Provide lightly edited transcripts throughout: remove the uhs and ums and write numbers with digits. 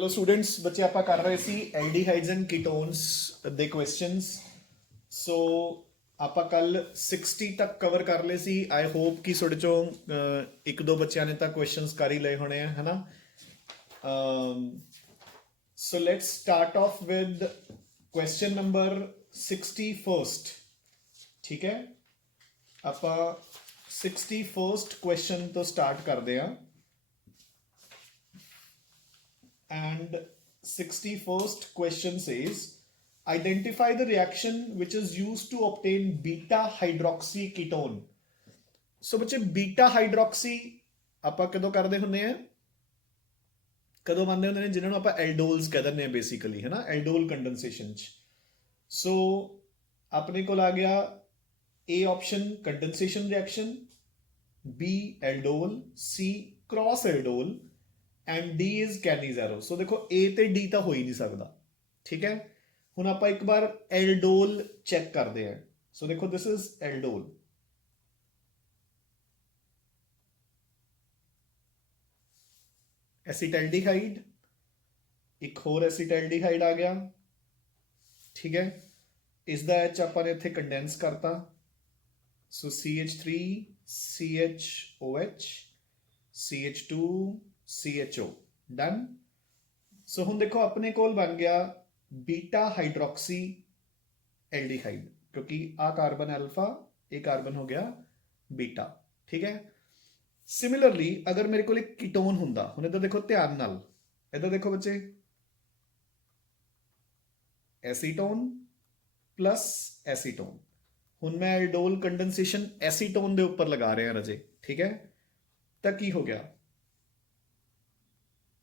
ਚਲੋ ਸਟੂਡੈਂਟਸ ਬੱਚੇ ਆਪਾਂ ਕਰ ਰਹੇ ਸੀ ਐਲਡੀਹਾਈਡਸ ਐਂਡ ਕੀਟੋਨਸ ਦੇ ਕੁਐਸਚਨਸ। ਸੋ ਆਪਾਂ ਕੱਲ 60 ਤੱਕ ਕਵਰ ਕਰ ਲਏ ਸੀ। ਆਈ ਹੋਪ ਕਿ ਤੁਹਾਡੇ ਚੋਂ ਇੱਕ ਦੋ ਬੱਚਿਆਂ ਨੇ ਤਾਂ ਕੁਐਸਚਨਸ ਕਰ ਹੀ ਲਏ ਹੋਣੇ ਆ, ਹੈ ਨਾ। So let's start of with question number 61st। ਠੀਕ ਹੈ, ਆਪਾਂ 61st ਕੁਐਸਚਨ ਤੋਂ ਸਟਾਰਟ ਕਰਦੇ ਹਾਂ। And 61st question says, identify the reaction which is used to obtain beta hydroxy ketone. So ਬੱਚੇ beta hydroxy ਆਪਾਂ ਕਦੋਂ ਕਰਦੇ ਹੁੰਦੇ ਆ, ਕਦੋਂ ਮੰਨਦੇ ਹੁੰਦੇ ਨੇ, ਜਿਨ੍ਹਾਂ ਨੂੰ ਆਪਾਂ ਐਲਡੋਲਸ ਕਹਿ ਦਿੰਦੇ ਆ ਬੇਸਿਕਲੀ, ਹੈ ਨਾ, ਐਲਡੋਲ ਕੰਡੈਂਸੇਸ਼ਨ ਚ। ਸੋ ਆਪਣੇ ਕੋਲ ਆ ਗਿਆ A option condensation reaction, B aldol, C cross aldol and D is Cannizzaro. So ਦੇਖੋ A ਤੇ D ਤਾਂ ਹੋ ਹੀ ਨਹੀਂ ਸਕਦਾ, ਠੀਕ ਹੈ। ਹੁਣ ਆਪਾਂ ਇੱਕ ਵਾਰ ਐਲਡੋਲ ਚੈੱਕ ਕਰਦੇ ਹਾਂ। ਸੋ ਦੇਖੋ ਦਿਸ ਇਜ਼ ਐਲਡੋਲ, ਐਸੀਟੈਲਡੀਹਾਈਡ, ਇੱਕ ਹੋਰ ਐਸੀਟੈਲਡੀਹਾਈਡ ਆ ਗਿਆ, ਠੀਕ ਹੈ। ਇਸ ਦਾ H ਆਪਾਂ ਨੇ ਇੱਥੇ ਕੰਡੈਂਸ ਕਰਤਾ। So CH3 CHOH CH2 CHO done. So ਹੁਣ ਦੇਖੋ ਆਪਣੇ ਕੋਲ ਬਣ ਗਿਆ ਬੀਟਾ ਹਾਈਡਰੋਕਸੀ ਐਲਡੀਹਾਈਡ, ਕਿਉਂਕਿ ਆ ਕਾਰਬਨ ਅਲਫਾ, ਇਹ ਕਾਰਬਨ ਹੋ ਗਿਆ ਬੀਟਾ, ਠੀਕ ਹੈ। ਸਿਮਿਲਰਲੀ ਅਗਰ ਮੇਰੇ ਕੋਲ ਇੱਕ ਕੀਟੋਨ ਹੁੰਦਾ, ਹੁਣ ਇੱਧਰ ਦੇਖੋ ਧਿਆਨ ਨਾਲ, ਇੱਧਰ ਦੇਖੋ ਬੱਚੇ, ਐਸੀਟੋਨ ਪਲੱਸ ਐਸੀਟੋਨ। ਹੁਣ ਮੈਂ ਐਲਡੋਲ ਕੰਡੈਂਸੇਸ਼ਨ ਐਸੀਟੋਨ ਦੇ ਉੱਪਰ ਲਗਾ ਰਿਹਾ ਰਾਜੇ, ਠੀਕ ਹੈ। ਤਾਂ ਕੀ ਹੋ ਗਿਆ,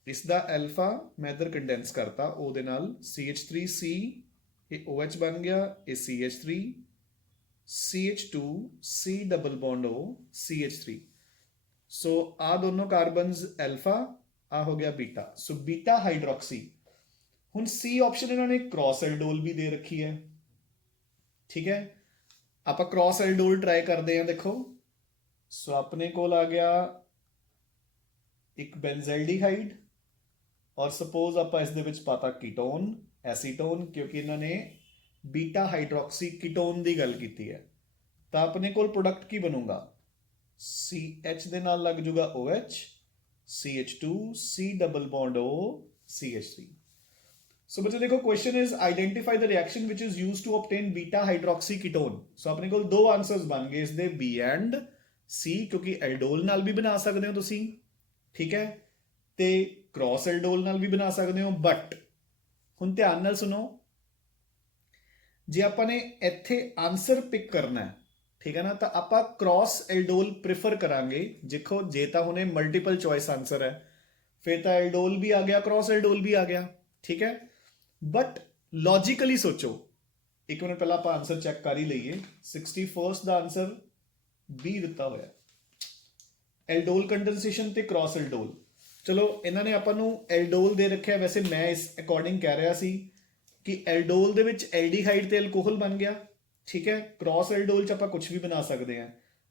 ਇਸ ਦਾ ਐਲਫਾ ਮੈਂ ਇੱਧਰ ਕੰਡੈਂਸ ਕਰਤਾ ਉਹਦੇ ਨਾਲ, CH3C, ਇਹ OH ਬਣ ਗਿਆ, ਇਹ CH3, CH2 C double bond O CH3। ਸੋ ਆ ਦੋਨੋਂ ਕਾਰਬਨਸ ਐਲਫਾ, ਆ ਹੋ ਗਿਆ ਬੀਟਾ। ਸੋ ਬੀਟਾ ਹਾਈਡਰੋਕਸੀ। ਹੁਣ C ਆਪਸ਼ਨ ਇਹਨਾਂ ਨੇ ਕ੍ਰਾਸ ਐਲਡੋਲ ਵੀ ਦੇ ਰੱਖੀ ਹੈ, ਠੀਕ ਹੈ। ਆਪਾਂ ਕ੍ਰਾਸ ਐਲਡੋਲ ਟਰਾਈ ਕਰਦੇ ਹਾਂ। ਦੇਖੋ ਸੋ ਆਪਣੇ ਕੋਲ ਆ ਗਿਆ ਇੱਕ ਬੈਂਜ਼ੈਲਡੀਹਾਈਡ, ਔਰ ਸਪੋਜ਼ ਆਪਾਂ ਇਸ ਦੇ ਵਿੱਚ ਪਾਤਾ ਕੀਟੋਨ ਐਸੀਟੋਨ, ਕਿਉਂਕਿ ਇਹਨਾਂ ਨੇ ਬੀਟਾ ਹਾਈਡਰੋਕਸੀ ਕੀਟੋਨ ਦੀ ਗੱਲ ਕੀਤੀ ਹੈ। ਤਾਂ ਆਪਣੇ ਕੋਲ ਪ੍ਰੋਡਕਟ ਕੀ ਬਣੂਗਾ, CH ਦੇ ਨਾਲ ਲੱਗ ਜੂਗਾ OH, CH2 C double bond O CH3। So ਬੱਚੇ ਦੇਖੋ question is identify the reaction which is used to obtain beta hydroxy ketone. So ਆਪਣੇ ਕੋਲ ਦੋ ਆਨਸਰਸ ਬਣ ਗਏ ਇਸ ਦੇ, B ਐਂਡ C, ਕਿਉਂਕਿ ਐਲਡੋਲ ਨਾਲ ਵੀ ਬਣਾ ਸਕਦੇ ਹੋ ਤੁਸੀਂ, ਠੀਕ ਹੈ, ਤੇ ਕ੍ਰਾਸ ਐਲਡੋਲ ਨਾਲ ਵੀ ਬਣਾ ਸਕਦੇ ਹੋ। ਬਟ ਹੁਣ ਧਿਆਨ ਨਾਲ ਸੁਣੋ, ਜੇ ਆਪਾਂ ਨੇ ਇੱਥੇ ਆਨਸਰ ਪਿਕ ਕਰਨਾ ਹੈ, ਠੀਕ ਹੈ ਨਾ, ਤਾਂ ਆਪਾਂ ਕ੍ਰਾਸ ਐਲਡੋਲ ਪ੍ਰੀਫਰ ਕਰਾਂਗੇ। ਦੇਖੋ ਜੇ ਤਾਂ ਹੁਣੇ ਮਲਟੀਪਲ ਚੋਇਸ ਆਨਸਰ ਹੈ, ਫਿਰ ਤਾਂ ਐਲਡੋਲ ਵੀ ਆ ਗਿਆ, ਕ੍ਰਾਸ ਐਲਡੋਲ ਵੀ ਆ ਗਿਆ, ਠੀਕ ਹੈ। ਬਟ ਲੌਜੀਕਲੀ ਸੋਚੋ, ਇੱਕ ਮਿੰਟ ਪਹਿਲਾਂ ਆਪਾਂ ਆਨਸਰ ਚੈੱਕ ਕਰ ਹੀ ਲਈਏ। 61st ਦਾ ਆਨਸਰ B ਦਿੱਤਾ ਹੋਇਆ, ਐਲਡੋਲ ਕੰਡੈਂਸੇਸ਼ਨ ਤੇ ਕ੍ਰਾਸ ਐਲਡੋਲ। ਚਲੋ ਇਹਨਾਂ ਨੇ ਆਪਾਂ ਨੂੰ ਐਲਡੋਲ ਦੇ ਰੱਖਿਆ, ਵੈਸੇ ਮੈਂ ਇਸ ਅਕੋਰਡਿੰਗ ਕਹਿ ਰਿਹਾ ਸੀ ਕਿ ਐਲਡੋਲ ਦੇ ਵਿੱਚ ਐਲਡੀਹਾਈਡ ਤੇ ਐਲਕੋਹਲ ਬਣ ਗਿਆ, ਠੀਕ ਹੈ। ਕ੍ਰਾਸ ਐਲਡੋਲ ਚ ਆਪਾਂ ਕੁਝ ਵੀ ਬਣਾ ਸਕਦੇ ਹਾਂ,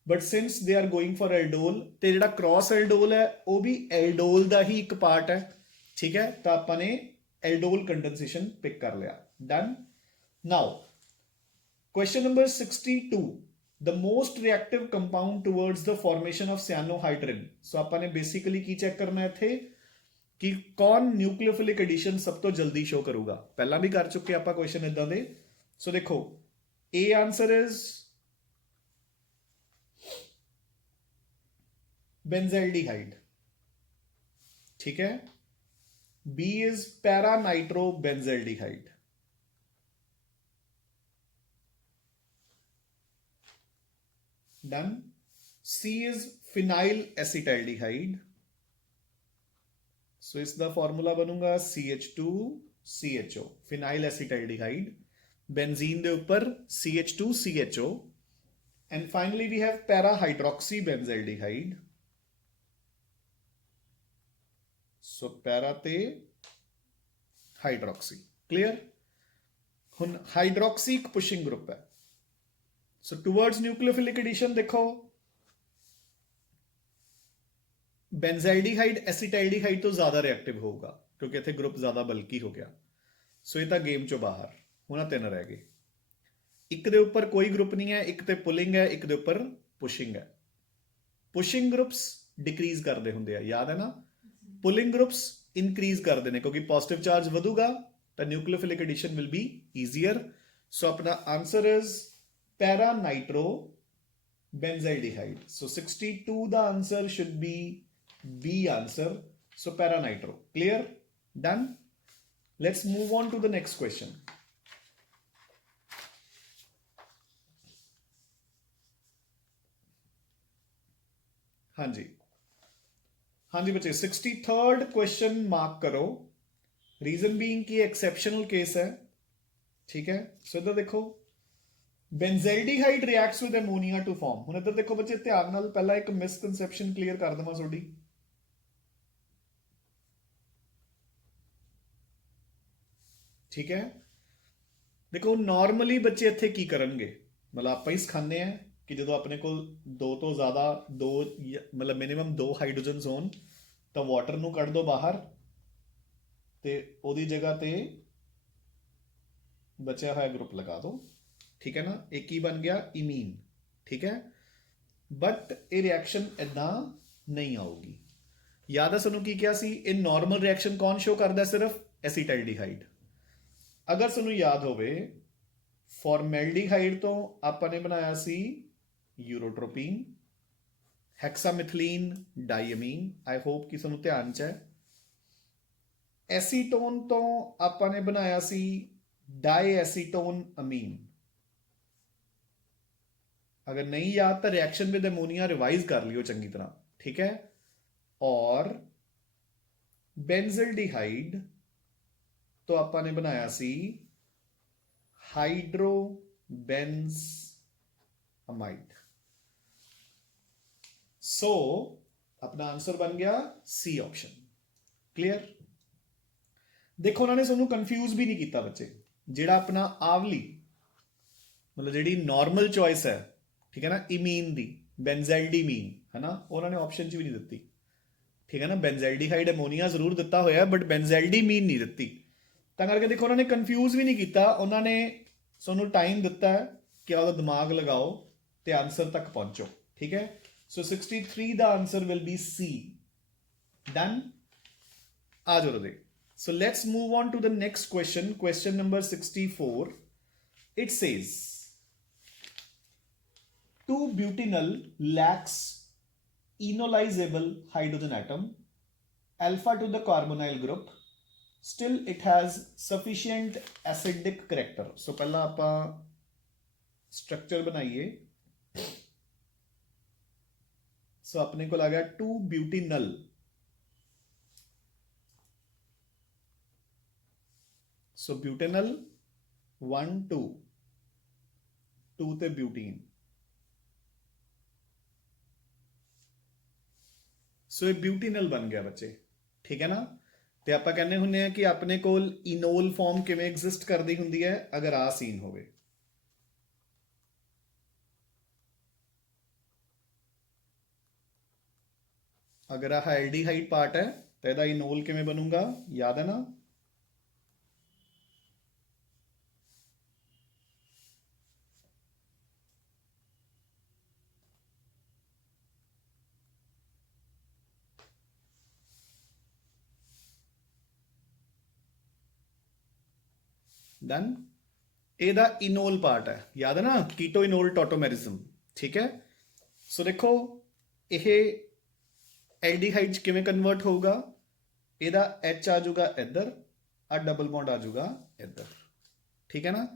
but since they are going for aldol, ਤੇ ਜਿਹੜਾ ਕ੍ਰਾਸ ਐਲਡੋਲ ਹੈ ਉਹ ਵੀ ਐਲਡੋਲ ਦਾ ਹੀ ਇੱਕ ਪਾਰਟ ਹੈ, ਠੀਕ ਹੈ। ਤਾਂ ਆਪਾਂ ਨੇ ਐਲਡੋਲ ਕੰਡੈਂਸੇਸ਼ਨ ਪਿਕ ਕਰ ਲਿਆ, done. Now question number 62, the most reactive compound towards the formation of cyanohydrin। ਸੋ ਆਪਾਂ ਨੇ ਬੇਸਿਕਲੀ ਕੀ ਚੈੱਕ ਕਰਨਾ ਇੱਥੇ ਕਿ ਕੌਣ ਨਿਊਕਲੀਓਫਿਲਿਕ ਐਡੀਸ਼ਨ ਸਭ ਤੋਂ ਜਲਦੀ ਸ਼ੋ ਕਰੂਗਾ। ਪਹਿਲਾਂ ਵੀ ਕਰ ਚੁੱਕੇ ਆਪਾਂ ਕੁਐਸਚਨ ਇਦਾਂ ਦੇ। ਸੋ ਦੇਖੋ A ਆਨਸਰ ਇਜ਼ ਬੈਂਜ਼ੈਲਡੀਹਾਈਡ, ਠੀਕ ਹੈ। B is para nitro benzaldehyde, done। C is phenyl acetaldehyde, so इसका फॉर्मूला बनूंगा CH2 CHO, phenyl acetaldehyde, benzene ਦੇ ਉੱਪਰ CH2 CHO, and finally we have para hydroxy benzaldehyde, so para ਤੇ hydroxy, clear। ਹੁਣ hydroxy ਇੱਕ ਪੁਸ਼ਿੰਗ group ਹੈ। ਸੋ towards ਨਿਊਕਲੀਓਫਿਲਿਕ edition ਦੇਖੋ ਬੈਂਜ਼ਾਈਲਡੀਹਾਈਡ ਐਸੀਟਾਈਲਡੀਹਾਈਡ ਤੋਂ ਜ਼ਿਆਦਾ ਰਿਐਕਟਿਵ ਹੋਊਗਾ, ਕਿਉਂਕਿ ਇੱਥੇ ਗਰੁੱਪ ਜ਼ਿਆਦਾ ਬਲਕੀ ਹੋ ਗਿਆ। ਸੋ ਇਹ ਤਾਂ ਗੇਮ ਚੋਂ ਬਾਹਰ। ਹੁਣ ਆਹ 3 ਰਹਿ ਗਏ। ਇੱਕ ਦੇ ਉੱਪਰ ਕੋਈ ਗਰੁੱਪ ਨਹੀਂ ਹੈ, ਇੱਕ ਤੇ ਪੁਲਿੰਗ ਹੈ, ਇੱਕ ਦੇ ਉੱਪਰ ਪੁਸ਼ਿੰਗ ਹੈ। ਪੁਸ਼ਿੰਗ ਗਰੁੱਪਸ ਡਿਕਰੀਜ਼ ਕਰਦੇ ਹੁੰਦੇ ਆ, ਯਾਦ ਹੈ ਨਾ। ਪੁਲਿੰਗ ਗਰੁੱਪਸ ਇਨਕਰੀਜ਼ ਕਰਦੇ ਨੇ, ਕਿਉਂਕਿ ਪੋਜ਼ਿਟਿਵ ਚਾਰਜ ਵਧੂਗਾ ਤਾਂ nucleophilic addition will be easier. So ਆਪਣਾ answer is para nitro benzaldehyde. So 62 the answer should be B answer. So para nitro. Clear? Done? Let's move on to the next question. हाँ जी बच्चे 63rd question mark करो। Reason being कि exceptional case है, ठीक है। सो इधर देखो, ਬੈਂਜ਼ੈਲਡੀਹਾਈਡ ਰਿਐਕਟਸ with ammonia to farm. ਹੁਣ ਇੱਧਰ ਦੇਖੋ ਬੱਚੇ, ਧਿਆਨ ਨਾਲ ਪਹਿਲਾਂ ਇੱਕ ਮਿਸਕਨਸੈਪਸ਼ਨ ਕਲੀਅਰ ਕਰ ਦਵਾਂ ਤੁਹਾਡੀ। ਠੀਕ ਹੈ, ਦੇਖੋ ਨਾਰਮਲੀ ਬੱਚੇ ਇੱਥੇ ਕੀ ਕਰਨਗੇ, ਮਤਲਬ ਆਪਾਂ ਹੀ ਸਿਖਾਉਂਦੇ ਆ ਕਿ ਜਦੋਂ ਆਪਣੇ ਕੋਲ ਦੋ ਤੋਂ ਜ਼ਿਆਦਾ ਮਤਲਬ ਮਿਨੀਮਮ 2 ਹਾਈਡਰੋਜਨਸ ਹੋਣ ਤਾਂ ਵਾਟਰ ਨੂੰ ਕੱਢ ਦੋ ਬਾਹਰ ਤੇ ਉਹਦੀ ਜਗ੍ਹਾ ਤੇ ਬਚਿਆ ਹੋਇਆ ਗਰੁੱਪ ਲਗਾ ਦੋ। ਠੀਕ ਹੈ ਨਾ, ਇਹ ਕੀ ਬਣ ਗਿਆ, ਇਮੀਨ। ਠੀਕ ਹੈ, ਬਟ ਇਹ ਰਿਐਕਸ਼ਨ ਇਦਾਂ ਨਹੀਂ ਆਊਗੀ। ਯਾਦ ਹੈ ਸਾਨੂੰ ਕੀ ਕਿਹਾ ਸੀ, ਇਹ ਨਾਰਮਲ ਰਿਐਕਸ਼ਨ ਕੌਣ ਸ਼ੋ ਕਰਦਾ, ਸਿਰਫ ਐਸੀਟਲਡੀਹਾਈਡ। ਅਗਰ ਸਾਨੂੰ ਯਾਦ ਹੋਵੇ, ਫਾਰਮੈਲਡੀਹਾਈਡ ਤੋਂ ਆਪਾਂ ਨੇ ਬਣਾਇਆ ਸੀ ਯੂਰੋਟ੍ਰੋਪੀਨ, ਹੈਕਸਾਮਿਥਲੀਨ ਡਾਈਅਮੀਨ। ਆਈ ਹੋਪ ਕਿ ਸਾਨੂੰ ਧਿਆਨ ਚ ਹੈ। ਐਸੀਟੋਨ ਤੋਂ ਆਪਾਂ ਨੇ ਬਣਾਇਆ ਸੀ ਡਾਈਐਸੀਟੋਨ ਅਮੀਨ। अगर नहीं याद तो रिएक्शन विद अमोनिया रिवाइज कर लियो चंगी तरह। ठीक है, और बेंजल्डिहाइड तो आपने बनाया सी हाइड्रोबेंजमाइड। सो अपना आंसर बन गया सी ऑप्शन। क्लियर? देखो उन्होंने सानू कंफ्यूज भी नहीं किया बच्चे। जेड़ा अपना आवली मतलब जेड़ी नॉर्मल चॉइस है, ठीक है ना, इमीन दी बेंजल्डीमीन है ना, उन्होंने ऑप्शन च भी नहीं दी। ठीक है ना, बेंजल्डीहाइड अमोनिया जरूर दिता होया बट बेंजल्डीमीन नहीं दी। ਤਾਂ ਕਰਕੇ ਦੇਖੋ ਉਹਨਾਂ ਨੇ ਕਨਫਿਊਜ਼ ਵੀ ਨਹੀਂ ਕੀਤਾ, ਉਹਨਾਂ ਨੇ ਤੁਹਾਨੂੰ ਟਾਈਮ ਦਿੱਤਾ ਹੈ ਕਿ ਉਹਦਾ ਦਿਮਾਗ ਲਗਾਓ ਤੇ ਆਨਸਰ ਤੱਕ ਪਹੁੰਚੋ। ਠੀਕ ਹੈ, ਸੋ 63 ਦਾ answer will be C. Done? ਆ ਜਾਓ ਰਦੇ। So let's move on to the next question, question number 64। It says 2-butynyl lacks enolizable hydrogen atom, alpha to the carbonyl group, still it has sufficient acidic character. So पहला आपा structure बनाइए। So अपने को लगा 2-butynyl, so butynyl 1 2 ਤੇ butene। ਸੋ ਇਹ ਬਿਊਟੀਨਲ ਬਣ ਗਿਆ ਬੱਚੇ। ਠੀਕ ਹੈ ਨਾ, ਤੇ ਆਪਾਂ ਕਹਿੰਦੇ ਹੁੰਦੇ ਆ ਕਿ ਆਪਣੇ ਕੋਲ ਇਨੋਲ ਫਾਰਮ ਕਿਵੇਂ ਐਗਜ਼ਿਸਟ ਕਰਦੀ ਹੁੰਦੀ ਹੈ, ਅਗਰ ਆ ਸੀਨ ਹੋਵੇ। ਅਗਰ ਆਹ ਐਲਡੀਹਾਈਡ ਪਾਰਟ ਹੈ ਤਾਂ ਇਹਦਾ ਇਨੋਲ ਕਿਵੇਂ ਬਣੂਗਾ, ਯਾਦ ਹੈ ਨਾ। डन? ਇਹਦਾ ਇਨੋਲ ਪਾਰਟ ਹੈ, ਯਾਦ ਹੈ ਨਾ, ਕੀਟੋ ਇਨੋਲ ਟੋਟੋਮੈਰਿਜ਼ਮ। ਠੀਕ ਹੈ, ਸੋ ਦੇਖੋ ਇਹ ਐਲਡੀਹਾਈਡ ਚ ਕਿਵੇਂ ਕਨਵਰਟ ਹੋਊਗਾ, ਇਹਦਾ H ਆ ਜਾਊਗਾ ਇੱਧਰ, ਆ ਡਬਲ ਬੌਂਡ ਆ ਜਾਊਗਾ ਇੱਧਰ। ਠੀਕ ਹੈ ਨਾ,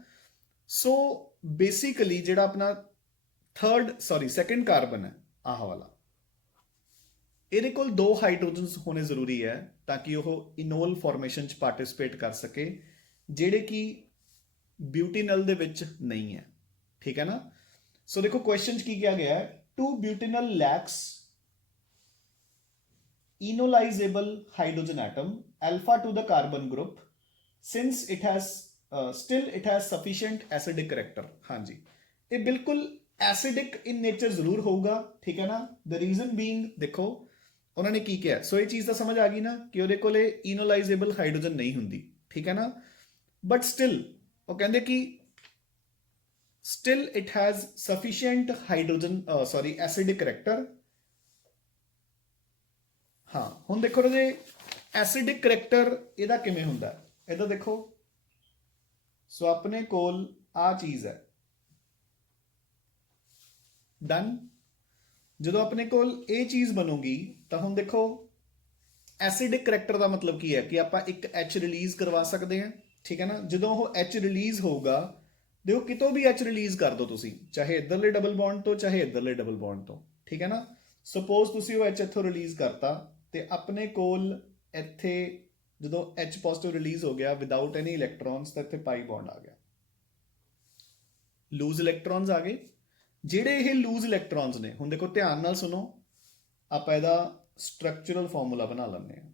ਸੋ ਬੇਸਿਕਲੀ ਜਿਹੜਾ ਆਪਣਾ ਸੈਕੰਡ ਕਾਰਬਨ ਹੈ ਆਹ ਵਾਲਾ, ਇਹਦੇ ਕੋਲ 2 ਹਾਈਡਰੋਜਨਸ ਹੋਣੇ ਜ਼ਰੂਰੀ ਹੈ ਤਾਂ ਕਿ ਉਹ ਇਨੋਲ ਫਾਰਮੇਸ਼ਨ ਚ ਪਾਰਟਿਸਿਪੇਟ ਕਰ ਸਕੇ, ਜਿਹੜੇ ਕਿ ਬਿਊਟੀਨਲ ਦੇ ਵਿੱਚ ਨਹੀਂ ਹੈ। ਠੀਕ ਹੈ ਨਾ, ਸੋ ਦੇਖੋ ਕੁਐਸਚਨ ਚ ਕੀ ਕਿਹਾ ਗਿਆ ਹੈ, 2-butynyl lacks enolizable hydrogen atom, alpha to the carbon group, since it has still it has sufficient acidic character। ਹਾਂਜੀ, ਇਹ ਬਿਲਕੁਲ ਐਸਿਡਿਕ ਇਨ ਨੇਚਰ ਜ਼ਰੂਰ ਹੋਊਗਾ। ਠੀਕ ਹੈ ਨਾ, ਦ ਰੀਜ਼ਨ ਬੀਇੰਗ ਦੇਖੋ उन्होंने की किया। सो ये चीज़ ਤਾਂ ਸਮਝ ਆ ਗਈ ਨਾ ਕਿ ਉਹਦੇ ਕੋਲੇ ਇਨੋਲਾਈਜ਼ੇਬਲ ਹਾਈਡਰੋਜਨ ਨਹੀਂ ਹੁੰਦੀ, ਠੀਕ ਹੈ ਨਾ। ਬਟ ਸਟਿਲ ਉਹ ਕਹਿੰਦੇ ਕਿ still it has sufficient hydrogen sorry acidic character। ਹਾਂ ਹੁਣ ਦੇਖੋ ਇਹਦੇ ਐਸਿਡਿਕ ਕਰੈਕਟਰ ਇਹਦਾ ਕਿਵੇਂ ਹੁੰਦਾ, ਇਹਦਾ ਦੇਖੋ। ਸੋ ਆਪਣੇ ਕੋਲ ਆ ਚੀਜ਼ ਹੈ ਡਨ। ਜਦੋਂ ਆਪਣੇ ਕੋਲ ਇਹ ਚੀਜ਼ ਬਣੂਗੀ ਤਾਂ ਹੁਣ ਦੇਖੋ ਐਸਿਡਿਕ ਕਰੈਕਟਰ ਦਾ ਮਤਲਬ ਕੀ ਹੈ ਕਿ ਆਪਾਂ ਇੱਕ H ਰਿਲੀਜ਼ ਕਰਵਾ ਸਕਦੇ ਹਾਂ, ਠੀਕ ਹੈ ਨਾ। ਜਦੋਂ ਉਹ H ਰਿਲੀਜ਼ ਹੋਊਗਾ, ਦੇਖੋ ਕਿਤੋਂ ਵੀ H ਰਿਲੀਜ਼ ਕਰ ਦੋ ਤੁਸੀਂ, ਚਾਹੇ ਇੱਧਰਲੇ ਡਬਲ ਬੌਂਡ ਤੋਂ ਚਾਹੇ ਇੱਧਰਲੇ ਡਬਲ ਬੌਂਡ ਤੋਂ, ਠੀਕ ਹੈ ਨਾ। ਸਪੋਜ਼ ਤੁਸੀਂ ਉਹ H ਇੱਥੋਂ ਰਿਲੀਜ਼ ਕਰਤਾ ਤੇ ਆਪਣੇ ਕੋਲ ਇੱਥੇ ਜਦੋਂ H ਪੋਜ਼ਿਟਿਵ ਰਿਲੀਜ਼ ਹੋ ਗਿਆ ਵਿਦਆਊਟ ਐਨੀ ਇਲੈਕਟ੍ਰੋਨਸ ਤਾਂ ਇੱਥੇ ਪਾਈ ਬੌਂਡ ਆ ਗਿਆ, ਲੂਜ਼ ਇਲੈਕਟ੍ਰੋਨਸ ਆ ਗਏ। ਜਿਹੜੇ ਇਹ ਲੂਜ਼ ਇਲੈਕਟ੍ਰੋਨਸ ਨੇ, ਹੁਣ ਦੇਖੋ ਧਿਆਨ ਨਾਲ ਸੁਣੋ, ਆਪਾਂ ਇਹਦਾ ਸਟਰਕਚਰਲ ਫਾਰਮੂਲਾ ਬਣਾ ਲੈਂਦੇ ਹਾਂ।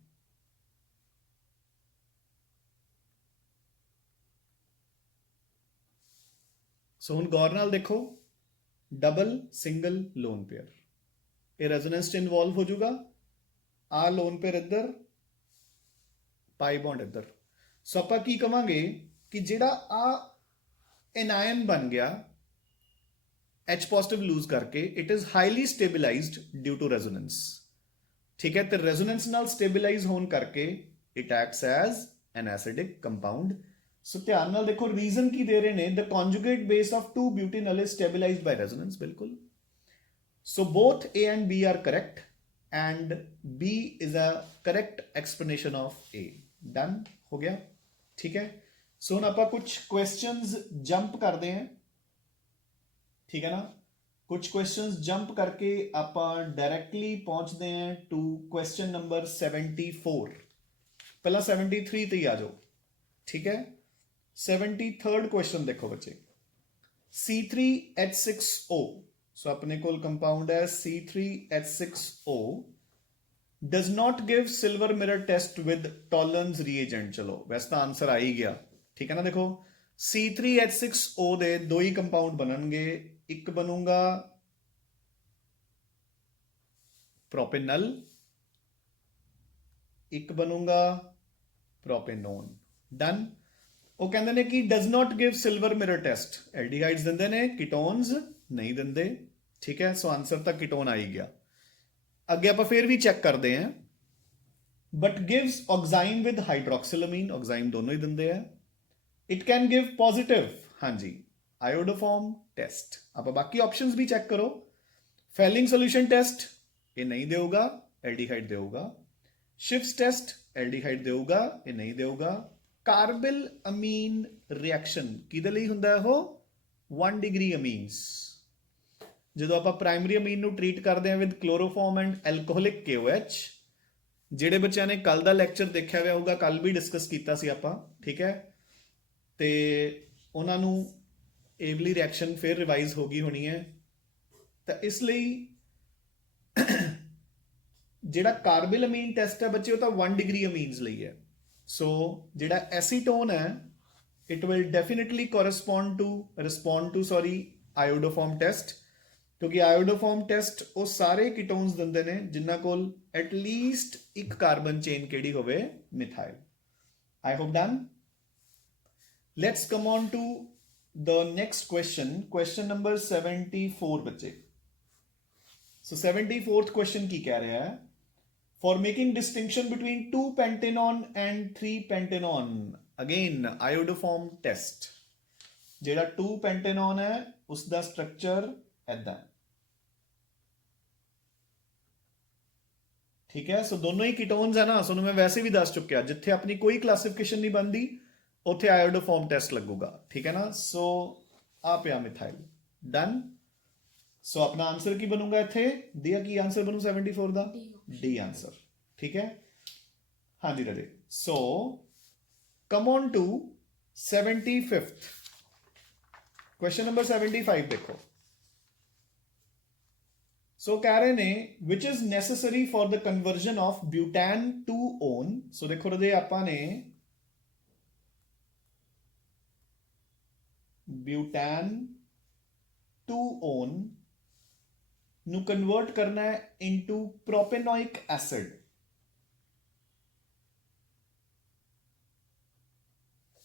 ਸੋ ਹੁਣ ਗੌਰ ਨਾਲ ਦੇਖੋ, ਡਬਲ ਸਿੰਗਲ ਲੋਨ ਪੇਅਰ, ਇਹ ਰੈਜ਼ੋਨੈਂਸ 'ਚ ਇਨਵੋਲਵ ਹੋ ਜਾਊਗਾ। ਆ ਲੋਨ ਪੇਅਰ ਇੱਧਰ, ਪਾਈ ਬੌਂਡ ਇੱਧਰ। ਸੋ ਆਪਾਂ ਕੀ ਕਵਾਂਗੇ ਕਿ ਜਿਹੜਾ ਆ ਐਨਾਇਨ ਬਣ ਗਿਆ H ਪੋਜ਼ਿਟਿਵ ਲੂਜ਼ ਕਰਕੇ, it is highly stabilized due to resonance, ਠੀਕ ਹੈ। ਤੇ ਰੈਜ਼ੋਨੈਂਸ ਨਾਲ ਸਟੇਬਲਾਈਜ਼ ਹੋਣ ਕਰਕੇ it acts as an acidic compound. So ਧਿਆਨ ਨਾਲ ਦੇਖੋ ਰੀਜ਼ਨ ਕੀ ਦੇ ਰਹੇ ਨੇ, the conjugate base of 2 butanol is stabilized by resonance, ਬਿਲਕੁਲ। So both A and B are correct and B is a correct explanation of A। Done ਹੋ ਗਿਆ, ਠੀਕ ਹੈ। ਸੋ ਹੁਣ ਆਪਾਂ ਕੁਝ ਕੁਐਸਚਨਸ ਜੰਪ ਕਰਦੇ ਹਾਂ, ਠੀਕ ਹੈ ਨਾ। ਕੁਝ ਕੁਐਸਚਨਸ ਜੰਪ ਕਰਕੇ ਆਪਾਂ ਡਾਇਰੈਕਟਲੀ ਪਹੁੰਚਦੇ ਹਾਂ ਟੂ ਕੁਐਸਚਨ ਨੰਬਰ 74। ਪਹਿਲਾਂ 73 ਤੇ ਹੀ ਆ ਜਾਓ, ਠੀਕ ਹੈ। 73rd ਕੁਐਸਚਨ ਦੇਖੋ ਬੱਚੇ, C3H6O। ਸੋ ਆਪਣੇ ਕੋਲ ਕੰਪਾਊਂਡ ਹੈ C3H6O, does not give silver mirror test with Tollens reagent। ਚਲੋ ਵੈਸੇ ਤਾਂ ਆਨਸਰ ਆ ਹੀ ਗਿਆ, ਠੀਕ ਹੈ ਨਾ। ਦੇਖੋ C3H6O ਦੇ ਦੋ ਹੀ ਕੰਪਾਊਂਡ ਬਣਨਗੇ, ਇੱਕ ਬਣੂਗਾ ਪ੍ਰੋਪੇਨਲ, ਇੱਕ ਬਣੂਗਾ ਪ੍ਰੋਪੇਨੋਨ। ਡਨ। ਉਹ ਕਹਿੰਦੇ ਨੇ ਕਿ does not give silver mirror test, aldehydes ਦਿੰਦੇ ਨੇ, ਕੀਟੋਨਸ ਨਹੀਂ ਦਿੰਦੇ, ਠੀਕ ਹੈ। ਸੋ ਆਨਸਰ ਤਾਂ ਕੀਟੋਨ ਆ ਹੀ ਗਿਆ। ਅੱਗੇ ਆਪਾਂ ਫਿਰ ਵੀ ਚੈੱਕ ਕਰਦੇ ਹਾਂ, ਬਟ ਗਿਵਸ ਆਕਜ਼ਾਈਮ ਵਿਦ ਹਾਈਡਰੋਕਸਿਲਅਮੀਨ, ਆਕਜ਼ਾਈਮ ਦੋਨੋਂ ਹੀ ਦਿੰਦੇ ਆ। ਇਟ ਕੈਨ ਗਿਵ ਪੋਜ਼ਿਟਿਵ, ਹਾਂਜੀ, ਆਇਓਡੋਫਾਰਮ ਟੈਸਟ। ਆਪਾਂ ਬਾਕੀ ਆਪਸ਼ਨਸ ਵੀ ਚੈੱਕ ਕਰੋ। ਫੈਲਿੰਗ ਸੋਲੂਸ਼ਨ ਟੈਸਟ ਇਹ ਨਹੀਂ ਦੇਊਗਾ, ਐਲਡੀਹਾਈਡ ਦੇਊਗਾ। ਸ਼ਿਫਸ ਟੈਸਟ ਐਲਡੀਹਾਈਡ ਦੇਊਗਾ, ਇਹ ਨਹੀਂ ਦੇਊਗਾ। ਕਾਰਬਿਲ ਅਮੀਨ ਰਿਐਕਸ਼ਨ ਕਿਹਦੇ ਲਈ ਹੁੰਦਾ ਉਹ 1 ਡਿਗਰੀ ਅਮੀਨਸ। ਜਦੋਂ ਆਪਾਂ ਪ੍ਰਾਇਮਰੀ ਅਮੀਨ ਨੂੰ ਟ੍ਰੀਟ ਕਰਦੇ ਹਾਂ ਵਿਦ ਕਲੋਰੋਫਾਰਮ ਐਂਡ ਐਲਕੋਹਲਿਕ KOH। ਜਿਹੜੇ ਬੱਚਿਆਂ ਨੇ ਕੱਲ ਦਾ ਲੈਕਚਰ ਦੇਖਿਆ ਹੋਇਆ ਹੋਊਗਾ, ਕੱਲ ਵੀ ਡਿਸਕਸ ਕੀਤਾ ਸੀ ਆਪਾਂ, ਠੀਕ ਹੈ। ਤੇ ਉਹਨਾਂ ਨੂੰ ਇਹ ਵਾਲੀ ਰਿਐਕਸ਼ਨ ਫਿਰ ਰਿਵਾਈਜ਼ ਹੋ ਗਈ ਹੋਣੀ ਹੈ। ਤਾਂ ਇਸ ਲਈ ਜਿਹੜਾ ਕਾਰਬਿਲ ਅਮੀਨ ਟੈਸਟ ਹੈ ਬੱਚੇ, ਉਹ ਤਾਂ 1 ਡਿਗਰੀ ਅਮੀਨਸ ਲਈ ਹੈ। ਸੋ ਜਿਹੜਾ ਐਸੀਟੋਨ ਹੈ, it will definitely respond to iodoform test, ਕਿਉਂਕਿ ਆਇਓਡੋਫਾਰਮ ਟੈਸਟ ਉਹ ਸਾਰੇ ਕੀਟੋਨਸ ਦਿੰਦੇ ਨੇ ਜਿਨ੍ਹਾਂ ਕੋਲ ਐਟਲੀਸਟ ਇੱਕ ਕਾਰਬਨ ਚੇਨ ਕਿਹੜੀ ਹੋਵੇ, methyl. I hope done. Let's come on to the next question number 74 ਬੱਚੇ। So 74th question ਕੀ ਕਹਿ ਰਿਹਾ ਹੈ, for making distinction between 2 pentanone and 3 pentanone, again iodoform test। ਜਿਹੜਾ 2 pentanone ਹੈ ਉਸ ਦਾ ਸਟਰਕਚਰ ਐਦਾਂ, ਠੀਕ ਹੈ। ਸੋ ਦੋਨੋਂ ਹੀ ਕੀਟੋਨਸ ਹੈ ਨਾ, ਤੁਹਾਨੂੰ ਮੈਂ ਵੈਸੇ ਵੀ ਦੱਸ ਚੁੱਕਿਆ, ਜਿੱਥੇ ਆਪਣੀ ਕੋਈ ਕਲਾਸੀਫਿਕੇਸ਼ਨ ਨਹੀਂ ਬਣਦੀ ਉੱਥੇ ਆਇਓਡੋਫਾਰਮ ਟੈਸਟ ਲੱਗੂਗਾ, ਠੀਕ ਹੈ ਨਾ। ਸੋ ਆ ਪਿਆ ਮਿਥਾਈਲ। ਡਨ। ਸੋ ਆਪਣਾ ਆਨਸਰ ਕੀ ਬਣੂਗਾ ਇੱਥੇ, ਦਿਆ ਕੀ ਆਨਸਰ ਬਣੂ 74 ਦਾ, ਡੀ ਆਨਸਰ, ਠੀਕ ਹੈ। ਹਾਂਜੀ ਰਾਜੇ। So come on to 75th question number 75 ਦੇਖੋ। ਸੋ ਕਹਿ ਰਹੇ ਨੇ which is necessary for the conversion of butane to one। ਸੋ ਦੇਖੋ ਰਾਜੇ, ਆਪਾਂ ਨੇ butane to one ਨੂੰ ਕਨਵਰਟ ਕਰਨਾ ਹੈ ਇਨਟੂ ਪ੍ਰੋਪੇਨੋਇਕ ਐਸਿਡ।